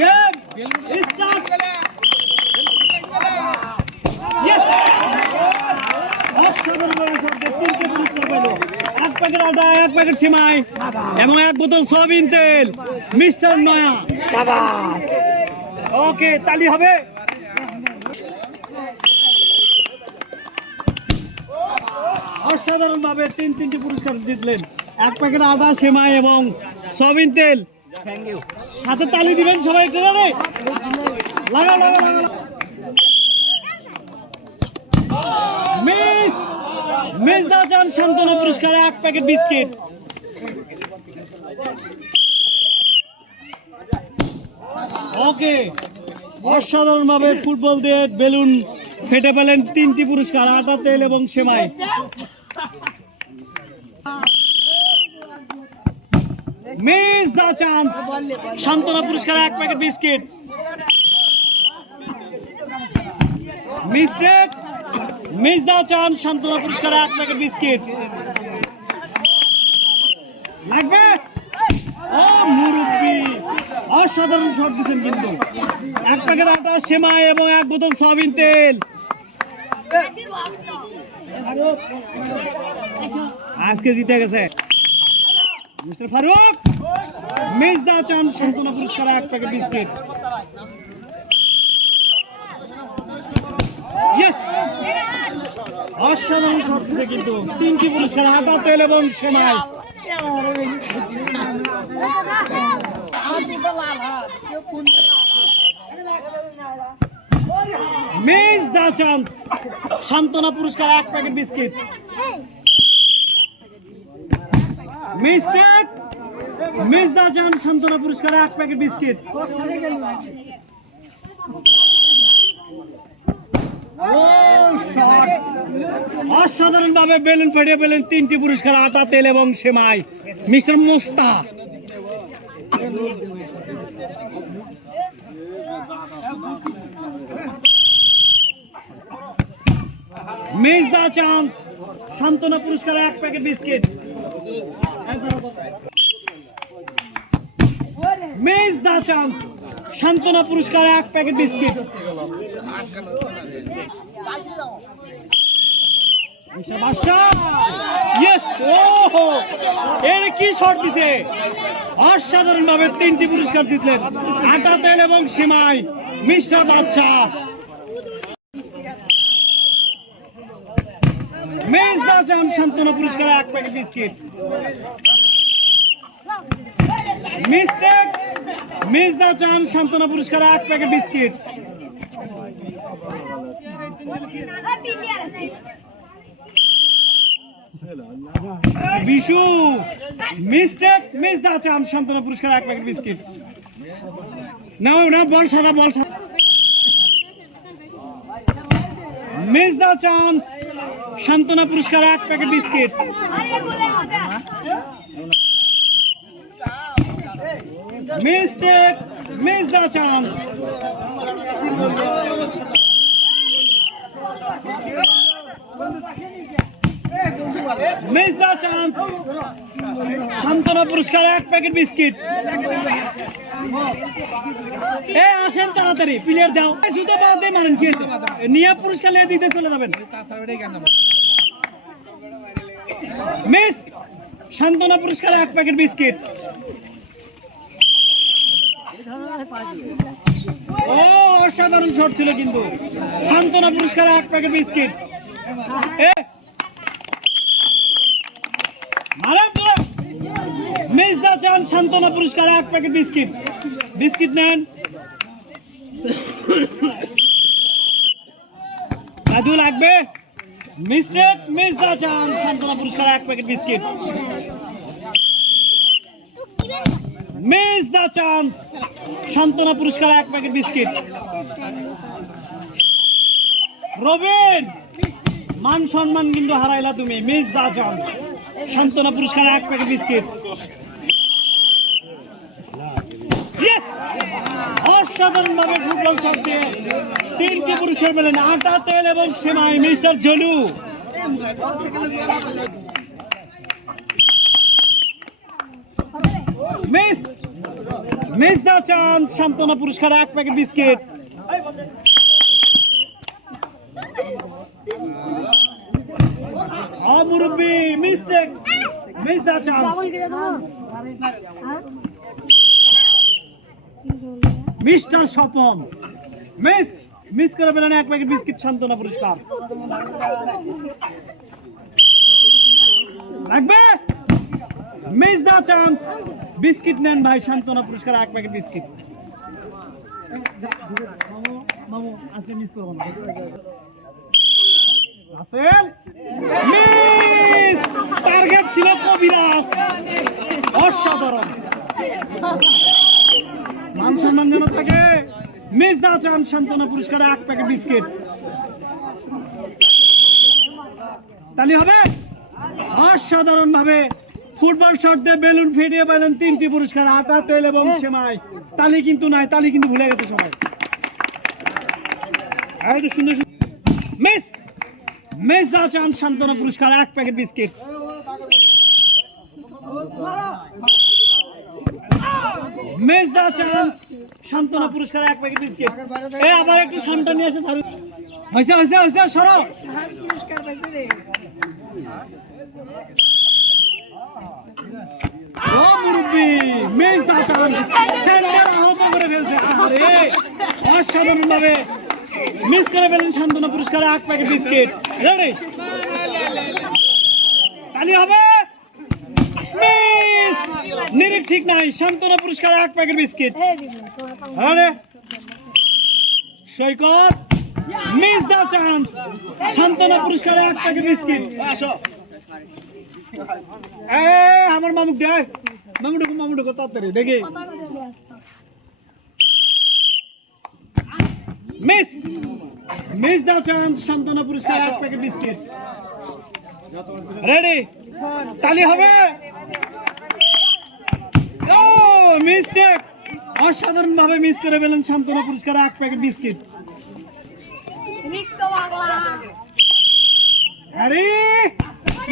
Game start. Yes, অসাধারণ শব্দে 3টে পুরস্কার পেল। 1 প্যাকেট আটা, 1 প্যাকেট সিমাই এবং 1 বোতল সয়াবিন তেল। মিস্টার নয়া, ওকে, তালি হবে। অসাধারণ ভাবে 3টি পুরস্কার জিতলেন। 1 প্যাকেট আটা, সেমাই এবং সয়াবিন তেল। Thank you. হাতে তালি দিবেন সবাই, একটু লাগা লাগা লাগা। মিস দা চান সান্ত্বনা পুরস্কারে 1 প্যাকেট বিস্কিট। ওকে, অসাধারণ ভাবে ফুটবল দিয়ে বেলুন ফেটে পেলেন 3টি পুরস্কার, আটা, তেল এবং সেমাই। মিস দা চান্স সান্ত্বনা পুরস্কার 1 প্যাকেট বিস্কিট। মিস্টেক, মিস দা চান্স সান্ত্বনা পুরস্কার 1 প্যাকেট বিস্কিট। লাগবে। ও মুরব্বি, অসাধারণ শট দিচ্ছেন কিন্তু। 1 প্যাকেট আটা, সেমাই এবং 1 বোতল সয়াবিন তেল। আজকে জিতে গেছে mister Faruk. Miss the chance সান্ত্বনা পুরস্কার 1 প্যাকেট বিস্কিট। ইয়েস, অসাধারণ শট দিচ্ছে কিন্তু। 3টি পুরস্কার, আটা, তেল এবং সেমাই। মিস দা চান্স সান্ত্বনা পুরস্কার 1 প্যাকেট বিস্কিট। মিস্টেক, মিস দা চান্স সান্ত্বনা পুরস্কার 1 প্যাকেট বিস্কিট। অসাধারণ ভাবে বেলুন ফাটিয়ে পেলেন 3টি পুরস্কার, আটা, তেল এবং সেমাই। মিস্টার মোস্তা। মিস দা চান্স সান্ত্বনা পুরস্কার 1 প্যাকেট বিস্কিট। মিস দা চান্স সান্ত্বনা পুরস্কার 1 প্যাকেট বিস্কিট। ইয়েস, ও এর কি শট দিছে। অসাধারণ ভাবে 3টি পুরস্কার জিতলেন, আটা, তেল এবং সেমাই। মিস্টার বাদশাহ। মিস দা চান সান্ত্বনা পুরস্কার 1 packet biscuit. Mistake, miss the chance সান্ত্বনা পুরস্কার 1 packet biscuit. Bishu. Mistake, miss the chance সান্ত্বনা পুরস্কার 1 প্যাকেট বিস্কিট। নাও না, বল সাদা, বল সাদা। মিস দা চান্স সান্ত্বনা পুরস্কার 1 প্যাকেট বিস্কিট। মিস্টেক, মিস দা চান্স। মিস দা চান্স সান্ত্বনা পুরস্কার 1 প্যাকেট বিস্কিট। এ আসেন তাড়াতাড়ি, প্লেয়ার দাও। শুধু বাদে মানেন কি নিয়ে পুরস্কার নিয়ে দিতে চলে যাবেন। মিস সান্ত্বনা পুরস্কার 1 প্যাকেট বিস্কিট। ও অসাধারণ শট ছিল কিন্তু। সান্ত্বনা পুরস্কার 1 packet biscuit. Miss the chance সান্ত্বনা পুরস্কার 1 প্যাকেট বিস্কিট। বিস্কিট নেন। দাদু লাগবে। মিস্টেক, মিস দা চান সান্ত্বনা পুরস্কার 1 প্যাকেট বিস্কিট। মিস দা চান্স সান্ত্বনা পুরস্কার 1 প্যাকেট বিস্কিট। রবিন, মান সম্মান কিন্তু হারাইলা তুমি। মিস দা চান্স সান্ত্বনা পুরস্কার 1 প্যাকেট বিস্কিট। অসাধারণ ভাবে ফুটবল শট দিয়ে 3টি পুরস্কার পেলেন, আটা, তেল এবং সেমাই। Mister Jolu. Miss miss the chance সান্ত্বনা পুরস্কার 1 প্যাকেট বিস্কিট। মুরব্বি mistake, miss the chance. Mister Swapan miss করে ফেলেন 1 প্যাকেট বিস্কিট সান্ত্বনা পুরস্কার। লাগবে মিস দ্য চান্স, বিস্কিট নেন ভাই সান্ত্বনা পুরস্কার 1 প্যাকেট বিস্কিট। মামু আজকে মিস করব না। রাসেল মিস, টার্গেট ছিল কবিরাজ, অসাধারণ। মান সম্মান যেন থাকে। মিস দ্য চান্স সান্ত্বনা পুরস্কার 1 প্যাকেট বিস্কিট। তালি হবে। অসাধারণ ভাবে ফুটবল শট দিয়ে বেলুন ফেটিয়ে পেলেন 3টি পুরস্কার, আটা, তেল এবং সেমাই। তালি কিন্তু নাই, তালি কিন্তু ভুলে গেছে সবাই। এই তো সুন্দর মিস দ্য চান্স সান্ত্বনা পুরস্কার 1 packet biscuit. Miss the chance সান্ত্বনা পুরস্কার 1 প্যাকেট বিস্কিট। এই আবার একটু শানটা নিয়ে আসে। হয়েছে সরো। ও মুরব্বি মিস দ্য চান্স, সেন্টার আহত করে ফেলছে। আরে অসাধারণ ভাবে মিস করে ফেলেন সান্ত্বনা পুরস্কার 1 প্যাকেট বিস্কিট। রেডি, তালি হবে। মিস, নিরিখ ঠিক নাই, সান্ত্বনা পুরস্কার 1 প্যাকেট বিস্কিট। আরে সৈকত মিস দ্য চান্স সান্ত্বনা পুরস্কার 1 প্যাকেট বিস্কিট। আমার মামুক দেখ, মামুডুকু তাড়াতাড়ি দেখি। মিস দ্য চান্স সান্ত্বনা পুরস্কার 1 প্যাকেট বিস্কিট। রেডি, তালি হবে। ও মিস্টেক, অসাধারণ ভাবে মিস করে ফেলেন সান্ত্বনা পুরস্কার 1 প্যাকেট বিস্কিট। আরে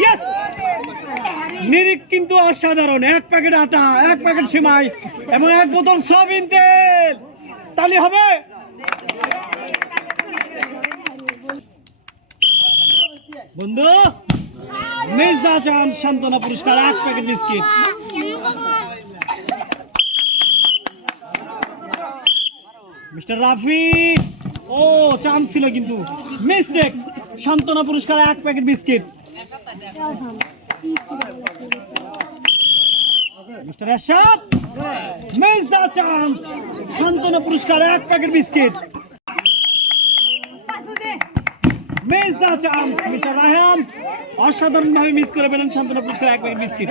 ইয়েস, নিরিখ কিন্তু অসাধারণ। 1 প্যাকেট আটা, 1 প্যাকেট সেমাই এবং 1 বোতল সয়াবিন তেল। তালি হবে। বন্ধু মিস দ্য চান্স সান্ত্বনা পুরস্কার 1 প্যাকেট বিস্কিট। মিস্টার রাফি, ও চান্স ছিল কিন্তু মিস্টেক, সান্ত্বনা পুরস্কার 1 packet biscuit. Mister Ershad miss the chance সান্ত্বনা পুরস্কার 1 packet biscuit. Miss the chance, mister Raihan অসাধারণ ভাবে মিস করে ফেলেন সান্ত্বনা পুরস্কার 1 প্যাকেট বিস্কিট।